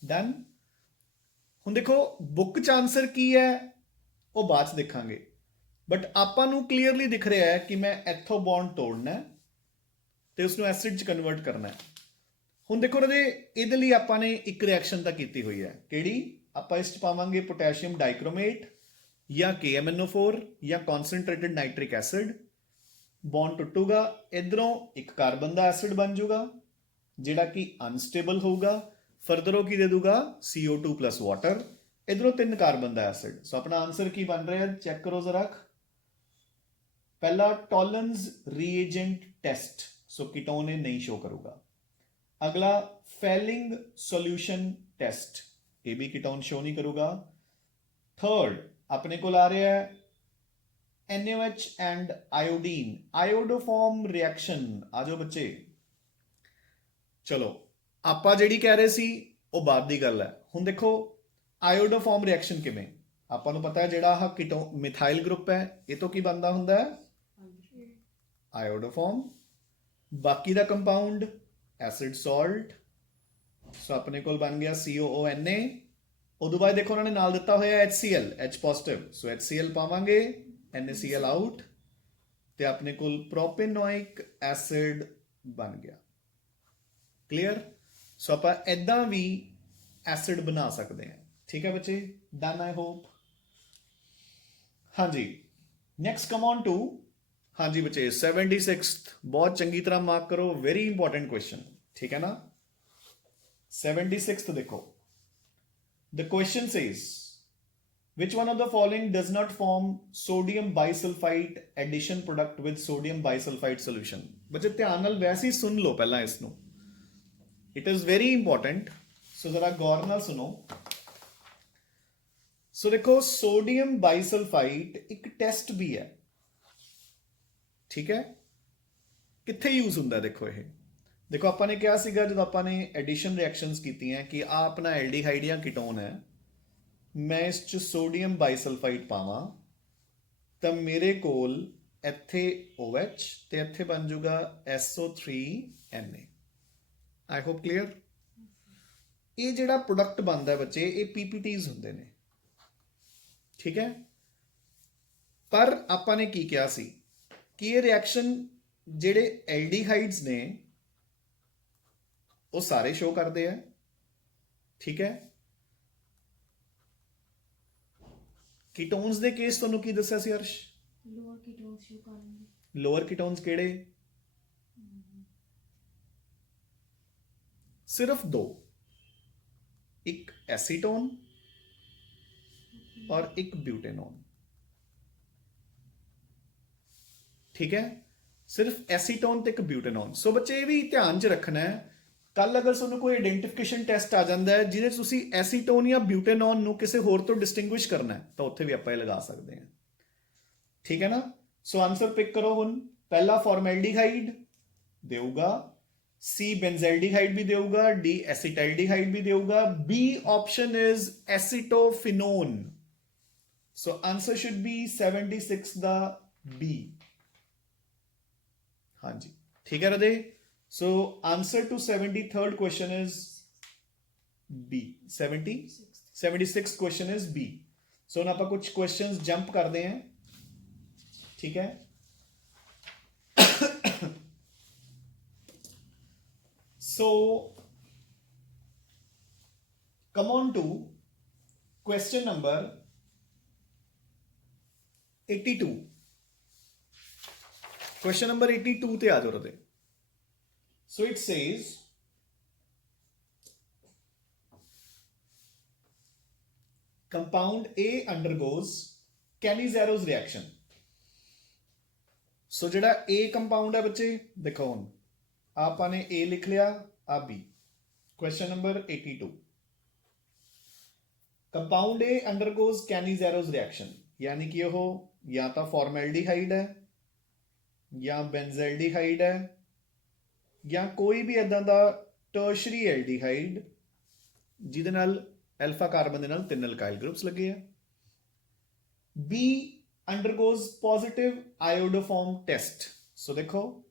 ਡਨ। ਹੁਣ ਦੇਖੋ ਬੁੱਕ 'ਚ ਆਨਸਰ ਕੀ ਹੈ ਉਹ ਬਾਅਦ 'ਚ ਦੇਖਾਂਗੇ, ਬਟ ਆਪਾਂ ਨੂੰ ਕਲੀਅਰਲੀ ਦਿਖ ਰਿਹਾ ਹੈ ਕਿ ਮੈਂ ਇੱਥੋਂ ਬੌਂਡ ਤੋੜਨਾ ਹੈ ਤੇ ਉਸਨੂੰ ਐਸਿਡ 'ਚ ਕਨਵਰਟ ਕਰਨਾ ਹੈ। ਹੁਣ ਦੇਖੋ ਰਾਜੇ, ਇਹਦੇ ਲਈ ਆਪਾਂ ਨੇ ਇੱਕ ਰਿਐਕਸ਼ਨ ਤਾਂ ਕੀਤੀ ਹੋਈ ਹੈ, ਕਿਹੜੀ? ਆਪਾਂ ਇਸ 'ਚ ਪਾਵਾਂਗੇ ਪੋਟੈਸ਼ੀਅਮ ਡਾਈਕ੍ਰੋਮੇਟ ਜਾਂ KMNO4 ਜਾਂ ਕਨਸੈਂਟਰੇਟਡ ਨਾਈਟ੍ਰਿਕ ਐਸਿਡ। ਬੌਂਡ ਟੁੱਟੂਗਾ, ਇਧਰੋਂ ਇੱਕ ਕਾਰਬਨ ਦਾ ਐਸਿਡ ਬਣ ਜਾਊਗਾ ਜਿਹੜਾ ਕਿ ਅਨਸਟੇਬਲ ਹੋਊਗਾ। ਫਰਦਰ ਉਹ ਕੀ ਦੇ ਦੂਗਾ? CO2 plus water. ਇਧਰੋਂ 3 ਕਾਰਬਨ ਦਾ ਐਸਿਡ। ਸੋ ਆਪਣਾ ਆਨਸਰ ਕੀ ਬਣ ਰਿਹਾ? ਚੈੱਕ ਕਰੋ ਜ਼ਰਾ। ਪਹਿਲਾ ਟੋਲਨਸ ਰੀਏਜੈਂਟ ਟੈਸਟ, ਸੋ ਕੀਟੋਨ ਇਹ ਨਹੀਂ ਸ਼ੋ ਕਰੂਗਾ। ਅਗਲਾ ਫੈਲਿੰਗ ਸੋल्यूशन ਟੈਸਟ, ਇਹ ਵੀ ਕੀਟੋਨ ਸ਼ੋ ਨਹੀਂ ਕਰੂਗਾ। ਥਰਡ ਆਪਣੇ ਕੋਲ ਆ ਰਿਹਾ ਹੈ NaOH ਐਂਡ ਆਇਓਡੀਨ, ਆਇਓਡੋਫਾਰਮ ਰਿਐਕਸ਼ਨ। ਆ ਜਾਓ ਬੱਚੇ, ਚਲੋ ਆਪਾਂ ਜਿਹੜੀ ਕਹਿ ਰਹੇ ਸੀ ਉਹ ਬਾਅਦ ਦੀ ਗੱਲ ਹੈ। ਹੁਣ ਦੇਖੋ ਆਇਓਡੋਫਾਰਮ ਰਿਐਕਸ਼ਨ ਕਿਵੇਂ? ਆਪਾਂ ਨੂੰ ਪਤਾ ਹੈ ਜਿਹੜਾ ਆਹ ਕੀਟੋ ਮਿਥਾਈਲ ਗਰੁੱਪ ਹੈ ਇਹ ਤੋਂ ਕੀ ਬਣਦਾ ਹੁੰਦਾ ਹੈ? ਆਇਓਡੋਫਾਰਮ। ਬਾਕੀ ਦਾ ਕੰਪਾਊਂਡ ਐਸਿਡ ਸਾਲਟ। ਸੋ ਆਪਣੇ ਕੋਲ ਬਣ ਗਿਆ COONA। ਉਦੋਂ ਬਾਅਦ ਦੇਖੋ ਉਹਨਾਂ ਨੇ ਨਾਲ ਦਿੱਤਾ ਹੋਇਆ HCl, H ਪੋਜ਼ਿਟਿਵ, ਸੋ HCl ਪਾਵਾਂਗੇ, NaCl ਆਊਟ, ਤੇ ਆਪਣੇ ਕੋਲ ਪ੍ਰੋਪੇਨੋਇਕ ਐਸਿਡ ਬਣ ਗਿਆ। ਕਲੀਅਰ? ਸੋ ਆਪਾਂ ਇਦਾਂ ਵੀ ਐਸਿਡ ਬਣਾ ਸਕਦੇ ਹਾਂ। ਠੀਕ ਹੈ ਬੱਚੇ, ਡਨ ਆਈ ਹੋਪ। ਹਾਂਜੀ, ਨੈਕਸਟ ਕਮ ਔਨ ਟੂ, ਹਾਂਜੀ ਬੱਚੇ 76th, ਬਹੁਤ ਚੰਗੀ ਤਰ੍ਹਾਂ ਮਾਰਕ ਕਰੋ, ਵੈਰੀ ਇੰਪੋਰਟੈਂਟ ਕੁਐਸਚਨ। ਠੀਕ ਹੈ ਨਾ? 76th ਦੇਖੋ, the question says which one of the following does not form sodium bisulfite addition product with sodium bisulfite solution? ਬੱਚੇ ਧਿਆਨ ਨਾਲ ਵੈਸੇ ਹੀ ਸੁਣ ਲਓ ਪਹਿਲਾਂ ਇਸ ਨੂੰ, it is very important, ਸੋ ਜ਼ਰਾ ਗੌਰ ਨਾਲ ਸੁਣੋ। ਸੋ ਦੇਖੋ ਸੋਡੀਅਮ ਬਾਈਸਲਫਾਈਟ ਇੱਕ ਟੈਸਟ ਵੀ ਹੈ, ਠੀਕ ਹੈ? ਕਿੱਥੇ ਯੂਜ਼ ਹੁੰਦਾ ਦੇਖੋ ਇਹ, ਦੇਖੋ ਆਪਾਂ ਨੇ ਕਿਹਾ ਸੀਗਾ ਜਦੋਂ ਆਪਾਂ ਨੇ ਐਡੀਸ਼ਨ ਰਿਐਕਸ਼ਨਸ ਕੀਤੀਆਂ ਕਿ ਆ ਆਪਣਾ ਐਲਡੀਹਾਈਡ ਜਾਂ ਕੀਟੋਨ ਹੈ, ਮੈਂ ਇਸ 'ਚ ਸੋਡੀਅਮ ਬਾਈਸਲਫਾਈਟ ਪਾਵਾਂ ਤਾਂ ਮੇਰੇ ਕੋਲ ਇੱਥੇ OH ਤੇ ਇੱਥੇ ਬਣ ਜਾਊਗਾ SO3Na। I hope clear. ਇਹ ਜਿਹੜਾ ਪ੍ਰੋਡਕਟ ਬਣਦਾ ਬੱਚੇ ਇਹ PPTs ਹੁੰਦੇ ਨੇ, ਠੀਕ ਹੈ? ਪਰ ਆਪਾਂ ਨੇ ਕੀ ਕਿਹਾ ਸੀ ਕਿ ਇਹ ਰਿਐਕਸ਼ਨ ਜਿਹੜੇ ਐਲਡੀਹਾਈਡਸ ਨੇ ਉਹ ਸਾਰੇ ਸ਼ੋ ਕਰਦੇ ਆ, ਠੀਕ ਹੈ? ਕੀਟੋਨਸ ਦੇ ਕੇਸ ਤੁਹਾਨੂੰ ਕੀ ਦੱਸਿਆ ਸੀ ਹਰਸ਼? ਲੋਅਰ ਕੀਟੋਨਸ ਸ਼ੋ ਕਰਨਗੇ। ਲੋਅਰ ਕੀਟੋਨਸ ਕਿਹੜੇ? ਸਿਰਫ 2, ਇੱਕ ਐਸੀਟੋਨ और एक ब्यूटेनॉन, ठीक है? सिर्फ एसीटोन ते एक ब्यूटेनॉन। सो बच्चे ये भी ध्यान च रखना है, कल अगर तुहानूं कोई आइडेंटिफिकेशन टैसट आ जाता है जिहदे तुसीं एसीटोन या ब्यूटेनॉन नूं किसी होर तो डिस्टिंग्विश करना है तो उत्थे भी आपां लगा सकते हैं, ठीक है ना? सो आंसर पिक करो हुण। पहला फॉर्मैल्डिहाइड देऊगा, C बेंजेल्डिहाइड भी देऊगा, D एसिटैल्डिहाइड भी देऊगा, B option is acetophenone. So answer should be 76 the B। हाँ जी, ठीक है Radhe? So answer to 73rd question is B। 76th question is B। So ना आप कुछ questions jump कर दें हैं, ठीक है? So come on to question number 82। Question number 82 ते आ जाओ रदे। So it says compound A undergoes Cannizzaro's reaction. So जेड़ा A कंपाउंड है बच्चे देखो हुण आपने A लिख लिया, आ B। Question number 82, compound A undergoes Cannizzaro's reaction, यानी कि वो या तो फॉर्मैल्डिहाइड है या बेंजेल्डिहाइड है या कोई भी इदां दा टर्शरी एल्डिहाइड जिहदे नाल अल्फा कार्बन दे नाल 3 अल्काइल ग्रुप्स लगे हैं। B undergoes positive iodoform test. So ਦੇਖੋ,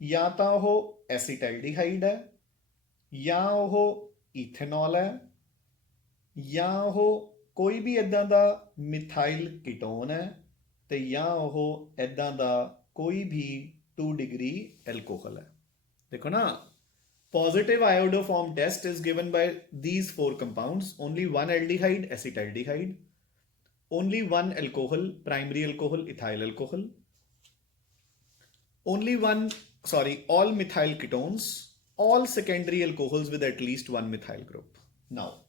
ਜਾਂ ਤਾਂ ਉਹ ਐਸੀਟੈਲਡੀਹਾਈਡ ਹੈ, ਜਾਂ ਉਹ ਈਥੇਨॉल ਹੈ, ਜਾਂ ਉਹ ਕੋਈ ਵੀ ਇਦਾਂ ਦਾ ਮਿਥਾਈਲ ਕੀਟੋਨ ਹੈ, ਤੇ ਜਾਂ ਉਹ ਇਦਾਂ ਦਾ ਕੋਈ ਵੀ 2 ਡਿਗਰੀ ਐਲਕੋਹਲ ਹੈ। ਦੇਖੋ ਨਾ, positive iodoform test is given by these 4 compounds: only one aldehyde, acetaldehyde, only one alcohol, primary alcohol, ethyl alcohol, only one, sorry, all methyl ketones, all secondary alcohols with at least one methyl group. Now,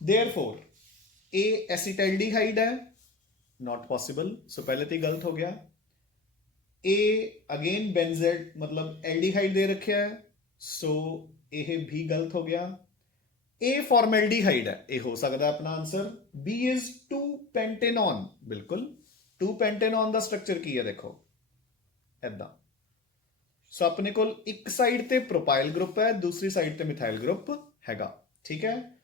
therefore, A acetaldehyde है, not possible, so पहले तो गलत हो गया। A again benzed मतलब aldehyde दे रखे है, सो ਇਹ भी गलत हो गया। A फॉर्मेल्डिहाइड है, ਇਹ ਹੋ ਸਕਦਾ ਆਪਣਾ ਆਨਸਰ। B is 2-pentanone, ਬਿਲਕੁਲ 2-pentanone ਦਾ ਸਟਰਕਚਰ ਕੀ ਹੈ ਦੇਖੋ ਐਦਾਂ। ਸੋ ਆਪਣੇ ਕੋਲ ਇੱਕ ਸਾਈਡ ਤੇ ਪ੍ਰੋਪਾਈਲ ਗਰੁੱਪ ਹੈ, ਦੂਸਰੀ ਸਾਈਡ ਤੇ ਮਿਥਾਈਲ ਗਰੁੱਪ ਹੈਗਾ, ਠੀਕ ਹੈ।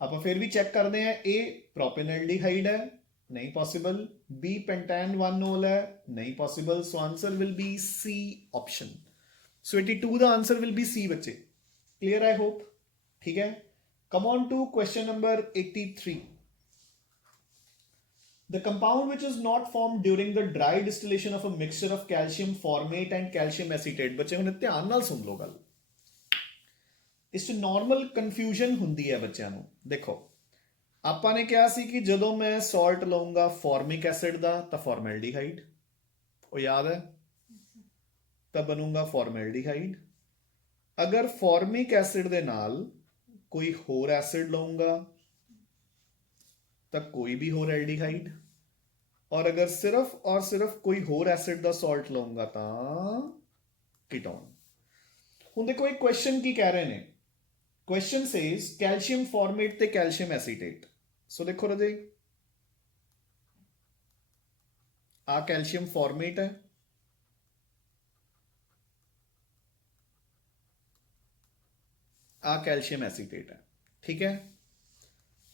ਆਪਾਂ ਫਿਰ ਵੀ ਚੈੱਕ ਕਰਦੇ ਹਾਂ। A ਪ੍ਰੋਪੇਨੈਲਡੀਹਾਈਡ ਹੈ, नहीं पॉसिबल। B पेंटान-1-नोल है, नहीं possible. So answer will be C option. So 82 the answer will be C बच्चे। क्लियर आई होप, ठीक है। Come on to question number 83। The compound which is not formed during the dry distillation of a mixture of calcium formate and calcium acetate। बच्चे हुणे ध्यान नाल सुन लो गल, इस normal confusion हुंदी है बच्चों नूं। देखो, ਆਪਾਂ ਨੇ ਕਿਹਾ ਸੀ ਕਿ ਜਦੋਂ ਮੈਂ ਸਾਲਟ ਲਵਾਂਗਾ ਫਾਰਮਿਕ ਐਸਿਡ ਦਾ ਤਾਂ ਫਾਰਮੈਲਡੀਹਾਈਡ, ਉਹ ਯਾਦ ਹੈ, ਤਾਂ ਬਣੂਗਾ ਫਾਰਮੈਲਡੀਹਾਈਡ। ਅਗਰ ਫਾਰਮਿਕ ਐਸਿਡ ਦੇ ਨਾਲ ਕੋਈ ਹੋਰ ਐਸਿਡ ਲਵਾਂਗਾ ਤਾਂ ਕੋਈ ਵੀ ਹੋਰ ਐਲਡੀਹਾਈਡ, ਔਰ ਅਗਰ ਸਿਰਫ ਔਰ ਸਿਰਫ ਕੋਈ ਹੋਰ ਐਸਿਡ ਦਾ ਸਾਲਟ ਲਵਾਂਗਾ ਤਾਂ ਕੀਟੋਨ। ਹੁਣ ਦੇਖੋ ਇਹ ਕੁਐਸਚਨ ਕੀ ਕਹਿ ਰਹੇ ਨੇ। ਕੁਐਸਚਨ ਸੇਜ਼ ਕੈਲਸ਼ੀਅਮ ਫਾਰਮੇਟ ਤੇ ਕੈਲਸ਼ੀਅਮ ਐਸੀਟੇਟ। ਸੋ ਦੇਖੋ ਰਾਜੇ, ਆ ਕੈਲਸ਼ੀਅਮ ਫਾਰਮੇਟ ਹੈ, ਆ ਕੈਲਸ਼ੀਅਮ ਐਸੀਟੇਟ ਹੈ, ਠੀਕ ਹੈ।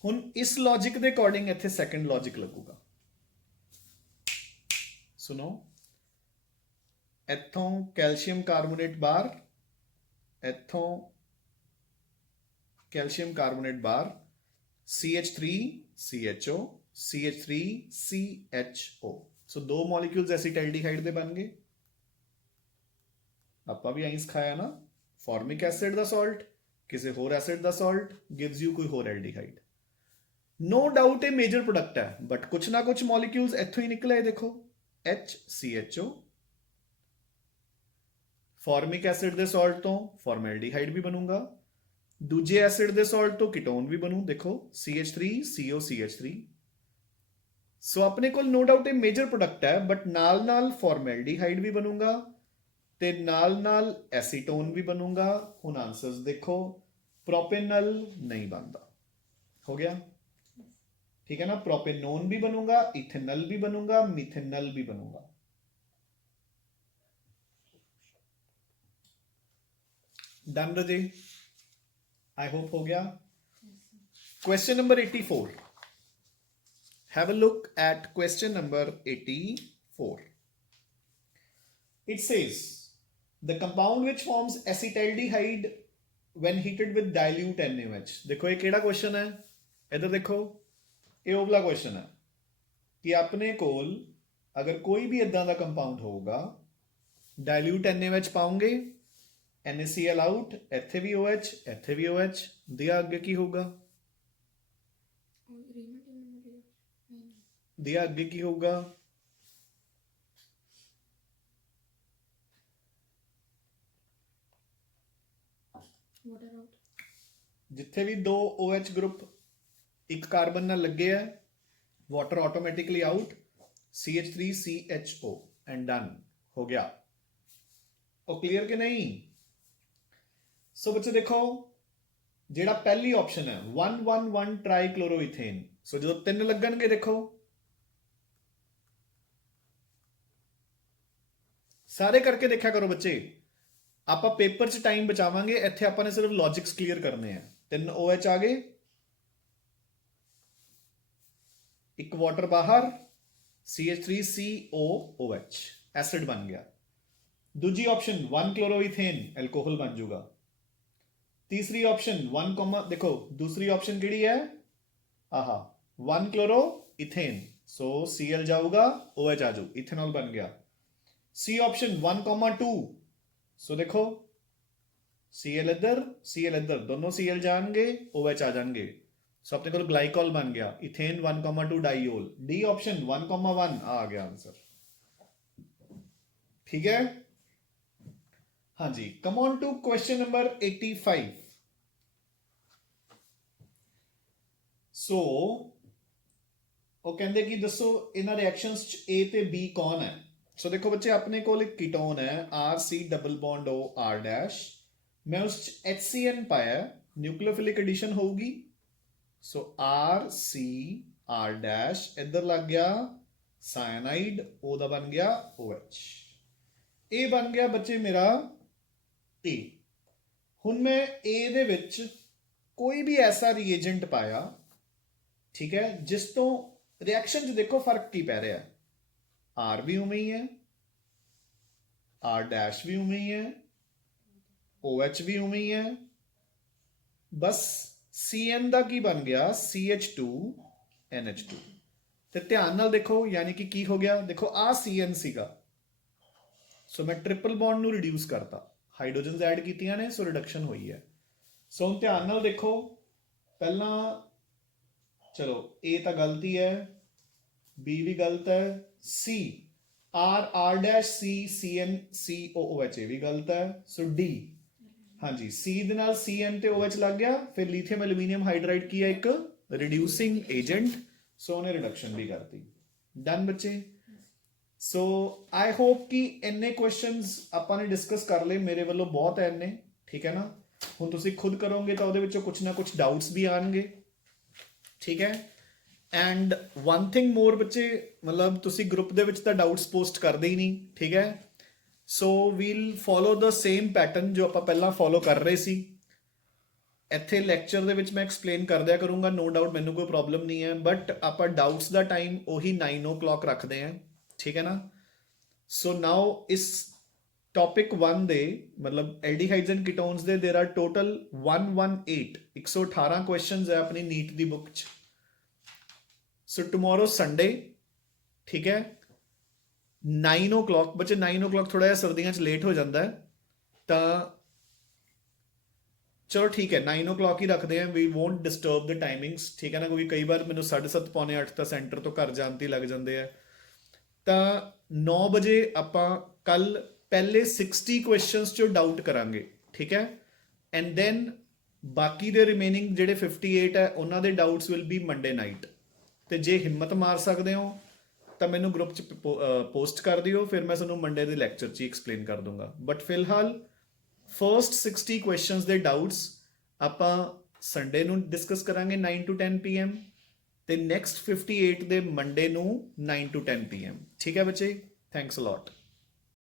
ਹੁਣ ਇਸ ਲੌਜਿਕ ਦੇ ਅਕੋਰਡਿੰਗ ਇੱਥੇ ਸੈਕੰਡ ਲੌਜਿਕ ਲੱਗੂਗਾ। ਸੁਣੋ, ਇੱਥੋਂ ਕੈਲਸ਼ੀਅਮ ਕਾਰਬੋਨੇਟ ਬਾਹਰ, ਇੱਥੋਂ ਕੈਲਸ਼ੀਅਮ ਕਾਰਬੋਨੇਟ ਬਾਹਰ, CH3CHO, CH3CHO। ਸੋ ਦੋ ਮੋਲੀਕਿਊਲਸ ਐਸੀਟੈਲਡੀਹਾਈਡ ਦੇ ਬਣ ਗਏ। ਆਪਾਂ ਵੀ ਐਂ ਸਿਖਾਇਆ ਨਾ, ਫਾਰਮਿਕ ਐਸਿਡ ਦਾ ਸਾਲਟ ਕਿਸੇ ਹੋਰ acid the salt gives you ਕੋਈ ਹੋਰ ਐਲਡੀਹਾਈਡ। ਨੋ ਡਾਊਟ ਇਹ ਮੇਜਰ ਪ੍ਰੋਡਕਟ ਹੈ, ਬਟ ਕੁਛ ਨਾ ਕੁਛ ਮੋਲੀਕਿਊਲਸ ਇੱਥੋਂ ਹੀ ਨਿਕਲੇ। ਦੇਖੋ HCHO, ਫਾਰਮਿਕ ਐਸਿਡ ਦੇ ਸਾਲਟ ਤੋਂ ਫਾਰਮੈਲਡੀਹਾਈਡ ਵੀ ਬਣੂਗਾ, ਦੂਜੇ ਐਸਿਡ ਦੇ ਸਾਲਟ ਤੋਂ ਕੀਟੋਨ ਵੀ ਬਣੂ। ਦੇਖੋ CH3COCH3। ਸੋ ਆਪਣੇ ਕੋਲ ਨੋ ਡਾਊਟ ਇਹ ਮੇਜਰ ਪ੍ਰੋਡਕਟ ਹੈ, ਬਟ ਨਾਲ ਨਾਲ ਫਾਰਮੈਲਡੀਹਾਈਡ ਵੀ ਬਣੂਗਾ ਤੇ ਨਾਲ ਨਾਲ ਐਸੀਟੋਨ ਵੀ ਬਣੂਗਾ। ਹੁਣ ਆਨਸਰਸ ਦੇਖੋ, ਪ੍ਰੋਪੇਨਲ ਨਹੀਂ ਬਣਦਾ, ਹੋ ਗਿਆ, ਠੀਕ ਹੈ ਨਾ। ਪ੍ਰੋਪੇਨੋਨ ਵੀ ਬਣੂਗਾ, ਇਥेनल भी बनूंगा, मिथेनल भी बनूंगा। डन रजे, आई होप हो गया। Question number 84, have a look at question number 84। It says the compound which forms acetaldehyde when heated with dilute NaOH। देखो ये केड़ा क्वेश्चन है, इधर देखो, ਇਹ ਉਹ ਵਾਲਾ ਕੁਐਸਚਨ ਹੈ ਕਿ ਆਪਣੇ ਕੋਲ ਅਗਰ ਕੋਈ ਵੀ ਇਦਾਂ ਦਾ ਕੰਪਾਊਂਡ ਹੋਊਗਾ, ਡਾਇਲੂਟ NaOH ਪਾਉਂਗੇ, NaCl ਆਊਟ, ਇੱਥੇ ਵੀ OH, ਇੱਥੇ ਵੀ OH, ਦਿਆ ਅੱਗੇ ਕੀ ਹੋਊਗਾ, ਦਿਆ ਅੱਗੇ ਕੀ ਹੋਊਗਾ, ਜਿੱਥੇ ਵੀ ਦੋ OH ਗਰੁੱਪ ਇੱਕ ਕਾਰਬਨ ਨਾਲ ਲੱਗੇ ਆ, water automatically out, CH3CHO and done, ਹੋ ਗਿਆ। ਉਹ ਕਲੀਅਰ ਕਿ ਨਹੀਂ। ਸੋ ਬੱਚੇ ਦੇਖੋ, ਜਿਹੜਾ ਪਹਿਲੀ ਆਪਸ਼ਨ ਹੈ 111 ਟ੍ਰਾਈਕਲੋਰੋਇਥੇਨ, ਸੋ ਜਦੋਂ 3 ਲੱਗਣਗੇ ਦੇਖੋ ਸਾਰੇ ਕਰਕੇ ਦੇਖਿਆ ਕਰੋ ਬੱਚੇ। ਆਪਾਂ ਪੇਪਰ 'ਚ ਟਾਈਮ ਬਚਾਵਾਂਗੇ, ਇੱਥੇ ਆਪਾਂ ਨੇ ਸਿਰਫ ਲੌਜਿਕਸ ਕਲੀਅਰ ਕਰਨੇ ਆ। 3 OH ਆ ਗਏ, ਇੱਕ ਵਾਟਰ ਬਾਹਰ, CH3COOH ਐਸਿਡ ਬਣ ਗਿਆ। ਦੂਜੀ ਆਪਸ਼ਨ 1 ਕਲੋਰੋਈਥੇਨ ਐਲਕੋਹਲ ਬਣ ਜਾਊਗਾ। ਤੀਸਰੀ ਆਪਸ਼ਨ 1, ਦੇਖੋ ਦੂਸਰੀ ਆਪਸ਼ਨ ਕਿਹੜੀ ਹੈ, ਆਹਾ 1 ਕਲੋਰੋਈਥੇਨ, ਸੋ Cl ਜਾਊਗਾ OH ਆ ਜਾਊ, ਇਥेनॉल ਬਣ ਗਿਆ। C ਆਪਸ਼ਨ 1,2, ਸੋ ਦੇਖੋ Cl ਇੱਧਰ ਦੋਨੋਂ Cl ਜਾਣਗੇ, OH ਆ ਜਾਣਗੇ, ਸੋ ਆਪਣੇ ਕੋਲ ਗਲਾਈਕੋਲ ਬਣ ਗਿਆ, ਇਥੇਨ 1,2 ਡਾਈਓਲ। D ਆਪਸ਼ਨ 1,1 ਆ ਗਿਆ ਆंसर। ठीक है, हाँ जी। Come on to question number 85। So ਉਹ ਕਹਿੰਦੇ ਕਿ ਦੱਸੋ ਇਹਨਾਂ ਰਿਐਕਸ਼ਨਸ ਚ A ਤੇ B ਕੌਣ ਹੈ। ਸੋ ਦੇਖੋ ਬੱਚੇ ਆਪਣੇ ਕੋਲ ਇੱਕ ਕੀਟੋਨ ਹੈ RC double bond O R dash, ਮੈਂ ਉਸ ਚ HCN ਪਾਇਆ, ਨਿਊਕਲੀਓਫਿਲਿਕ ਐਡੀਸ਼ਨ ਹੋਊਗੀ, ਸੋ RC R ਡੈਸ਼ ਇੱਧਰ ਲੱਗ ਗਿਆ ਸਾਇਨਾਈਡ, O ਦਾ ਬਣ ਗਿਆ OH, ਇਹ ਬਣ ਗਿਆ ਬੱਚੇ ਮੇਰਾ A। ਹੁਣ ਮੈਂ A ਦੇ ਵਿੱਚ ਕੋਈ ਵੀ ਐਸਾ ਰੀਏਜੈਂਟ ਪਾਇਆ, ਠੀਕ ਹੈ, ਜਿਸ ਤੋਂ ਰਿਐਕਸ਼ਨ 'ਚ ਦੇਖੋ ਫਰਕ ਕੀ ਪੈ ਰਿਹਾ, R ਵੀ ਉਵੇਂ ਹੀ ਹੈ, R ਡੈਸ਼ ਵੀ ਉਵੇਂ ਹੀ ਹੈ, OH ਵੀ ਉਵੇਂ ਹੀ ਹੈ, ਬਸ CN ਦਾ ਕੀ ਬਣ ਗਿਆ CH2NH2। ਤੇ ਧਿਆਨ ਨਾਲ ਦੇਖੋ, ਯਾਨੀ ਕਿ ਕੀ ਹੋ ਗਿਆ, ਦੇਖੋ ਆ CN ਸੀਗਾ, ਸੋ ਮੈਂ ਟ੍ਰਿਪਲ ਬੌਂਡ ਨੂੰ ਰਿਡਿਊਸ ਕਰਤਾ, ਹਾਈਡਰੋਜਨਸ ਐਡ ਕੀਤੀਆਂ ਨੇ, ਸੋ ਰਿਡਕਸ਼ਨ ਹੋਈ ਹੈ। ਸੋ ਹੁਣ ਧਿਆਨ ਨਾਲ ਦੇਖੋ, ਪਹਿਲਾਂ ਚਲੋ A ਤਾਂ ਗਲਤੀ ਹੈ, B ਵੀ ਗਲਤ ਹੈ, C R dash C CN COOH ਇਹ ਵੀ ਗਲਤ ਹੈ, ਸੋ D ਹਾਂਜੀ C ਦੇ ਨਾਲ CN ਤੇ OH ਲੱਗ ਗਿਆ, ਫਿਰ ਲੀਥੀਅਮ ਐਲੂਮੀਨੀਅਮ ਹਾਈਡਰਾਈਡ ਕੀ ਹੈ, ਇੱਕ ਰਿਡਿਊਸਿੰਗ ਏਜੰਟ, ਸੋ ਉਹਨੇ ਰਿਡਕਸ਼ਨ ਵੀ ਕਰਤੀ। ਡਨ ਬੱਚੇ। ਸੋ ਆਈ ਹੋਪ ਕਿ ਇੰਨੇ ਕੁਐਸਚਨਸ ਆਪਾਂ ਨੇ ਡਿਸਕਸ ਕਰ ਲਏ, ਮੇਰੇ ਵੱਲੋਂ ਬਹੁਤ ਹੈ ਇੰਨੇ, ਠੀਕ ਹੈ ਨਾ। ਹੁਣ ਤੁਸੀਂ ਖੁਦ ਕਰੋਗੇ ਤਾਂ ਉਹਦੇ ਵਿੱਚੋਂ ਕੁਛ ਨਾ ਕੁਛ ਡਾਊਟਸ ਵੀ ਆਣਗੇ, ਠੀਕ ਹੈ। ਐਂਡ ਵਨ ਥਿੰਗ ਮੋਰ ਬੱਚੇ, ਮਤਲਬ ਤੁਸੀਂ ਗਰੁੱਪ ਦੇ ਵਿੱਚ ਤਾਂ ਡਾਊਟਸ ਪੋਸਟ ਕਰਦੇ ਹੀ ਨਹੀਂ, ਠੀਕ ਹੈ। So we'll follow the same pattern ਜੋ ਆਪਾਂ ਪਹਿਲਾਂ ਫੋਲੋ ਕਰ ਰਹੇ ਸੀ। ਇੱਥੇ ਲੈਕਚਰ ਦੇ ਵਿੱਚ ਮੈਂ ਐਕਸਪਲੇਨ ਕਰ ਦਿਆ ਕਰੂੰਗਾ, ਨੋ ਡਾਊਟ, ਮੈਨੂੰ ਕੋਈ ਪ੍ਰੋਬਲਮ ਨਹੀਂ ਹੈ, ਬਟ ਆਪਾਂ ਡਾਊਟਸ ਦਾ ਟਾਈਮ ਉਹੀ 9 o'clock ਰੱਖਦੇ ਹਾਂ, ਠੀਕ ਹੈ ਨਾ। ਸੋ ਨਾਓ ਇਸ ਟੌਪਿਕ 1 ਦੇ ਮਤਲਬ ਐਲਡੀਹਾਈਡਸ ਐਂਡ ਕੀਟੋਨਸ ਦੇ देयर आर टोटल 118 ਕੁਐਸਚਨਸ ਹੈ ਆਪਣੀ ਨੀਟ ਦੀ ਬੁੱਕ 'ਚ। ਸੋ ਟੁਮਾਰੋ ਸੰਡੇ, ਠੀਕ ਹੈ, 9 o'clock ਬੱਚੇ, 9 o'clock ਥੋੜਾ ਜਿਹਾ ਸਰਦੀਆਂ 'ਚ ਲੇਟ ਹੋ ਜਾਂਦਾ ਹੈ, ਤਾਂ ਚਲੋ ਠੀਕ ਹੈ 9 o'clock ਹੀ ਰੱਖਦੇ ਹਾਂ, ਵੀ ਵੋਂਟ ਡਿਸਟਰਬ ਦ ਟਾਈਮਿੰਗਸ, ਠੀਕ ਹੈ ਨਾ, ਕਿਉਂਕਿ ਕਈ ਵਾਰ ਮੈਨੂੰ 7:30 ਪੌਣੇ 8 ਤਾਂ ਸੈਂਟਰ ਤੋਂ ਘਰ ਜਾਣ ਤੇ ਲੱਗ ਜਾਂਦੇ ਆ। ਤਾਂ 9 ਵਜੇ ਆਪਾਂ ਕੱਲ ਪਹਿਲੇ 60 ਕੁਐਸਚਨਸ 'ਚੋਂ ਡਾਊਟ ਕਰਾਂਗੇ, ਠੀਕ ਹੈ, ਐਂਡ ਦੈਨ ਬਾਕੀ ਦੇ ਰਿਮੇਨਿੰਗ ਜਿਹੜੇ 58 ਹੈ ਉਹਨਾਂ ਦੇ doubts will be Monday night. ਤੇ ਜੇ ਹਿੰਮਤ ਮਾਰ ਸਕਦੇ ਹੋ ਤਾਂ ਮੈਨੂੰ ਗਰੁੱਪ 'ਚ ਪੋਸਟ ਕਰ ਦਿਓ, ਫਿਰ ਮੈਂ ਤੁਹਾਨੂੰ ਮੰਡੇ ਦੇ ਲੈਕਚਰ 'ਚ ਹੀ ਐਕਸਪਲੇਨ ਕਰ ਦੂੰਗਾ। ਬਟ ਫਿਲਹਾਲ ਫਰਸਟ 60 ਕੁਐਸਚਨਸ ਦੇ ਡਾਊਟਸ ਆਪਾਂ ਸੰਡੇ ਨੂੰ ਡਿਸਕਸ ਕਰਾਂਗੇ 9 to 10 PM, ਤੇ ਨੈਕਸਟ 58 ਦੇ ਮੰਡੇ ਨੂੰ 9 to 10 PM, ਠੀਕ ਹੈ ਬੱਚੇ। Thanks a lot.